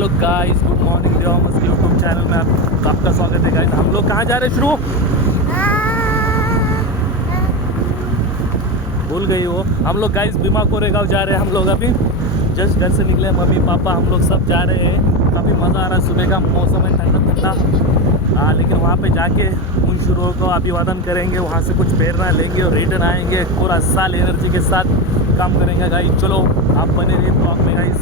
Hello guys, good morning देवा मस्ती YouTube channel में आपका स्वागत है गाइस। हम लोग कहाँ जा रहे हैं? शुरू भूल गई वो। हम लोग गाइस भीमा कोरेगांव जा रहे हैं। हम लोग अभी जस्ट घर से निकले, मम्मी पापा हम लोग सब जा रहे हैं। काफ़ी मज़ा आ रहा है, सुबह का मौसम है ठंडा ठंडा। लेकिन वहाँ पे जाके उन शुरुओं को अभिवादन करेंगे, वहाँ से कुछ प्रेरणा लेंगे और रिटर्न आएंगे। पूरा साल एनर्जी के साथ काम करेंगे गाइस। चलो आप बने रहिए ब्लॉग में गाइस।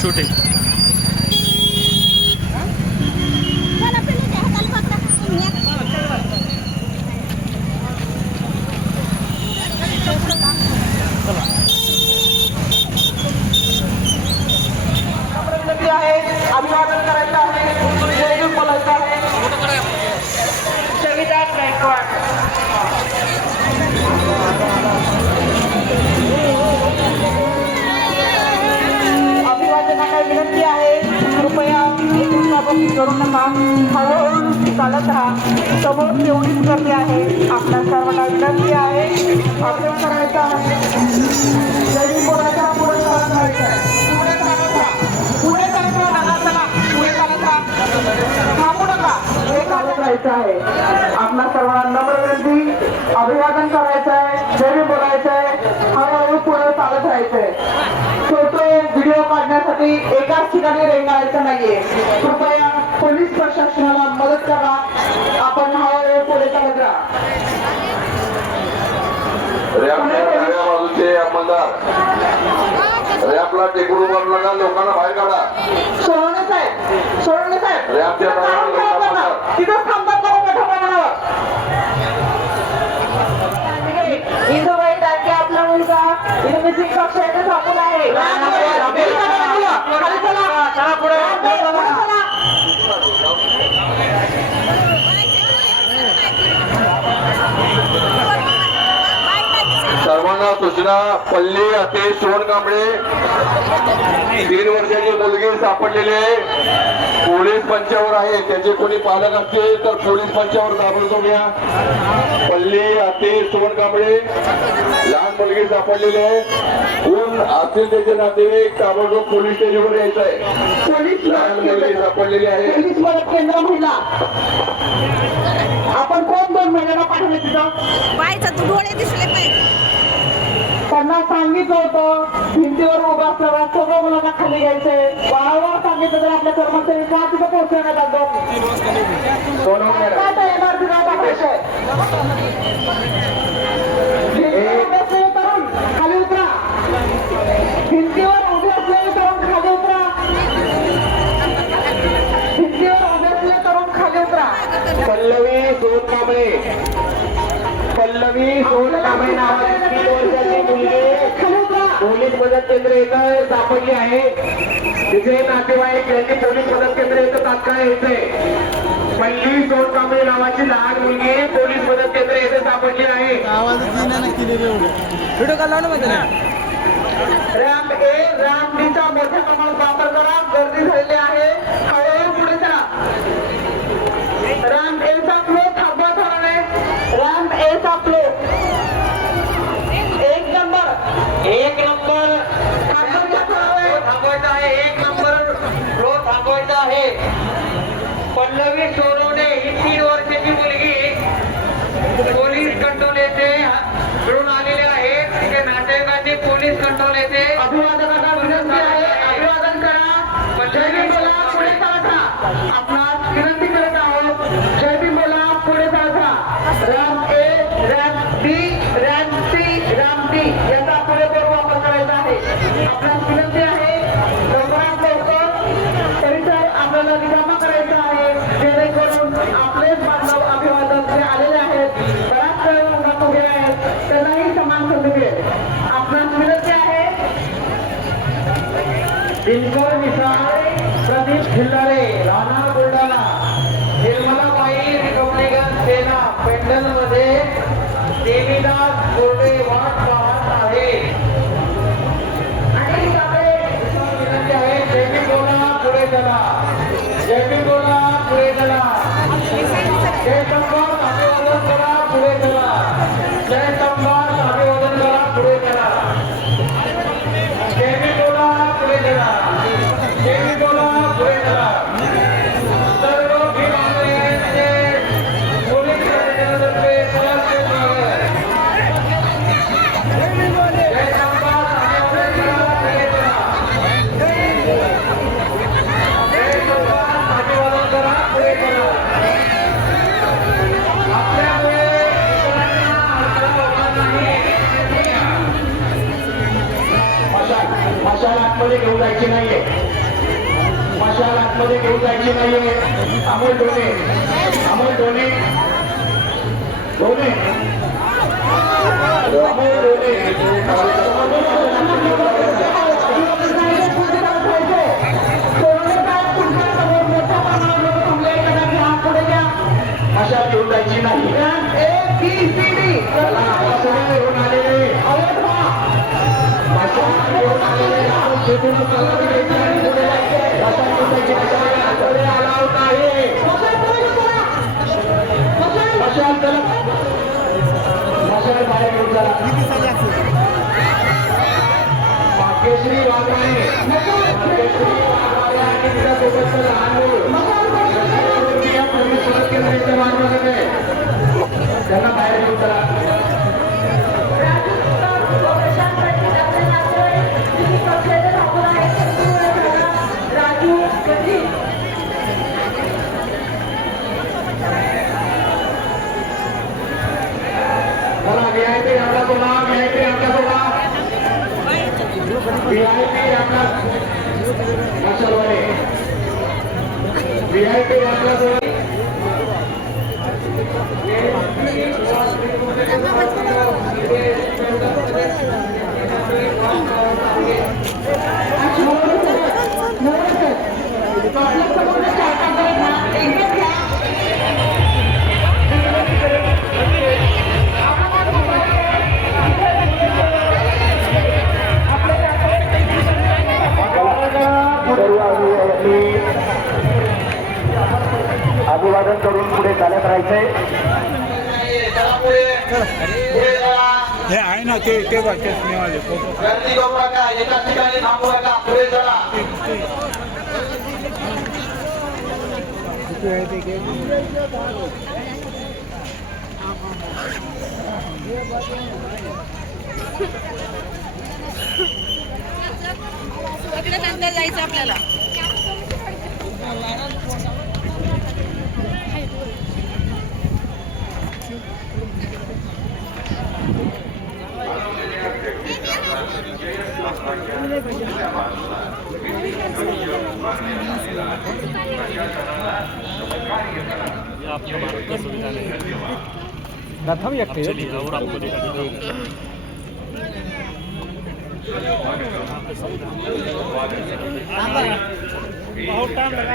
शूटिंग अभिवादन करायचं आहे, जय बोलायचं आहे। संविधान गायकवाड अभिवादनाला विनंती आहे, कृपया दुखापती करू नका, हळूहळू चालत राहा। समोर एवढीच गर्दी आहे, आपल्या सर्वांना विनंती आहे, अभ्यास करायचा आहे, जय बोलायचा, पुढे चालत राहायचं आहे, पुढे चालत राहा, पुढे चालत राहा, चला पुढे चालत राहा, थांबू नका, हे चालत राहायचं आहे। आपल्या सर्वांना नम्र विनंती, अभिवादन करायचं आहे, जय बोलायचं आहे, हळूहळू पुढे चालत राहायचंय। फोटो व्हिडिओ काढण्यासाठी एकाच ठिकाणी रेंगाळायचं नाहीये, कृपया पोलीस प्रशासनाला मदत करा, आपण हळूहळू पुढे चालत राहा। बाजूचे अंमलदार रॅपला टेकून उभारू नका, लोकांना बाहेर काढा। सोडवणे साहेब, सोडवणे साहेब, रॅपच्या तिथं थांबा करा मोठ्या प्रमाणावर। इंदुबाई टाके आपला मुलगा इथे मिसिंग पक्ष आहे, थांबून आहे, खाली चला, चला पुढे, सर्वांना सूचना, पल्ली अति सोनकांबळे 3 वर्षाची मुलगी सापडलेली आहे, पोलीस पंचावर आहे। त्याचे कोणी पालक असतील तर पोलीस पंचावर ताबडतोब या। पल्ली अति सोनकांबळे लहान मुलगी सापडलेली आहे, कोण असतील त्याचे नातेवाईक ताबडतोब पोलीस स्टेशनवर यायचं आहे। पोलीस लहान मुलगी सापडलेली आहे। पोलीस मदत केंद्र महिला, आपण कोण 2 महिन्यांना पाठवले तिथं? पाहायचं तू डोळे दिसले पाहिजे। त्यांना सांगितलं होतं भिंतीवर उभा असल्यावर सगळं मुलांना खाली घ्यायचंय, वारंवार सांगितलं तर आपल्या कर्मचारी का तिथं पोहोचवण्यात आलं? काय येणार तिला दाखवायचंय? तरुण खाली उतरा, भिंतीवर उभे असलेले तरुण खाली उतरा, भिंतीवर उभे असलेले तरुण खाली उतरा। पल्लवी सोनकांबळे, पल्लवी सोनकांबळे नावाची 3 वर्षाची मुलगी पोलीस मदत केंद्र इथं सापडली आहे। तिचे नातेवाईक यांनी पोलीस मदत केंद्र इथं तात्काळ यायचंय। पल्लवी सोनकांबळे नावाची लहान मुलगी पोलीस मदत केंद्र इथे सापडली आहे। रॅम्प ए, रॅम्प बी चा मोठ्या प्रमाणात वापर करा, गर्दी झालेली आहे, हळूहळू पुढे चला। रॅम्प ए चा फ्लो थांबवा थोडाने, रॅम्प ए चा फ्लो 1 नंबर थांबवायचा आहे, 1 नंबर फ्लो थांबवायचा आहे। पल्लवी सोनवणे ही 3 वर्षाची मुलगी पोलीस कंट्रोल येथे मिळून आलेले आहेत। तिथे नातेवाईकांनी पोलीस कंट्रोल येथे आपणास विनंती करत आहोत जय भीम बोला पुढे जागा रॅम्प ए ramp B RAM C ramp D याचा पुरेपूर वापर करायचा आहे. आपणास विनंती आहे लवकरात लवकर परिसर आपल्याला रिकामा करायचा आहे जेणेकरून आपलेच बांधव अभिवादन जे आलेले आहेत बराच वेळ मुलात उभे आहेत त्यांनाही समान संधी मिळेल. आपणास विनंती आहे दिनकर मिसाळ प्रदीप खिल्लारे राणा बुलढाणा निर्मलाबाई रिपब्लिकन सेना पेंडल मध्ये देवीदास बोर्डे वाट पाहत आहे आणि विनंती आहे जयबी बोला पुढे चला जयबी बोला पुढे चला जय संभार अभिवादन करा पुढे चला जय संभार अभिवादन करा पुढे चला जयबी बोला पुढे चला जयबी बोला पुढे चला सर्व भीमांचे पोलीस कर्मचाऱ्यांचे सहर्ष स्वागत जय संभार अभिवादन करा पुढे चला जय संभार अभिवादन करा पुढे चला आपल्यामुळे इतरांना अडथळा होणार नाही. मशाल आतमध्ये घेऊन जायची नाहीये मशाल आतमध्ये घेऊन जायची नाहीये. अमोल डोने अमोल डोने डोने अमोल डोने मशाल घेऊन जायची नाही. ए बी सी डी घेऊन आलेले मशाल घेऊन आलेले आपण मशाल बाहेर घेऊन चला. भाग्यश्री वाघमारे आणि तिच्या सोबतचं लहान मुलं या पोलीस सुरक्षा केंद्राच्या मार्फत त्यांना बाहेर घेऊन चला. चला VIP आपला सोडा VIP आपला सोडा VIP आपला मशालवाले VIP आपला सोडा. अभिवादन करून पुढे चालत राहायचंय. हे आहे ना ते वाले फोटो गर्दी करू नका एकाच ठिकाणी थांबू नका पुढे चला. इकडे नंतर जायचं आपल्याला. ये आपके भारत का संविधान है. प्रथम आप चलिए और आपको दिखा देता हूँ. बहुत टाइम लगा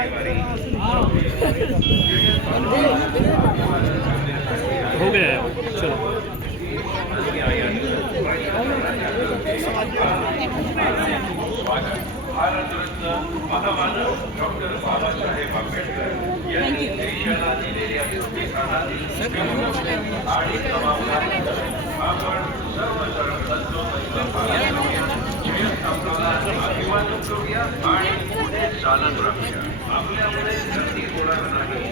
हो गया है. चलो डॉक्टर बाबासाहेब आंबेडकर यांनी देशाला दिलेल्या आणि आपण सर्व अभिवादन करूया आणि पुढे चालत राहूया. आपल्यामुळे गर्दी होणार नाही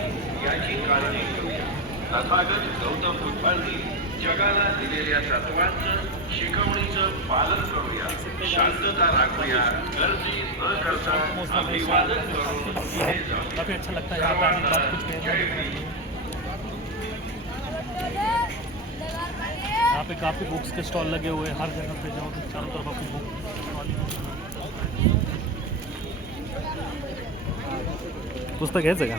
याची काळजी घेऊया. तथागत गौतम बुद्धांनी जगाला दिलेल्या तत्वांचं शिकवणीचं पालन करूया, शांतता राखूया, गर्दी न करता अभिवादन करून पुढे जाऊया. काफी अच्छा लगता है यहाँ पे आने के बाद कुछ कहना। यहाँ पे काफ़ी बुक्स के स्टॉल लगे हुए हैं, हर जगह पे जाओ तो चारों तरफ आपको बुक पुस्तक घ्यायचं का?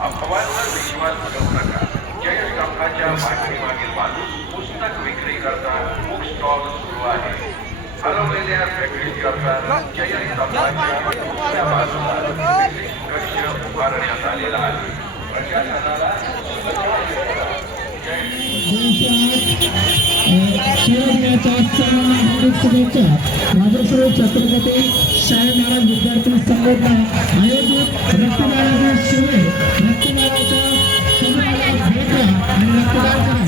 अफवांवर विश्वास ठेवू नका. जयस्तंभाच्या पाठीमागील बाजूस पुस्तक विक्री करता बुक स्टॉल सुरू आहे. हरवलेल्या फॅक्टरीत करता जयस्तंभाच्या दुसऱ्या बाजूला कक्ष उभारण्यात आलेला आहे. प्रशासनाला शुभेच्छा. माझ्यासोबत छत्रपती शाहू महाराज विद्यार्थी संघटना आयोजित रक्तदानाचे शिबिर, रक्तदानाच्या शिबिराला भेट द्या आणि रक्तदान करा.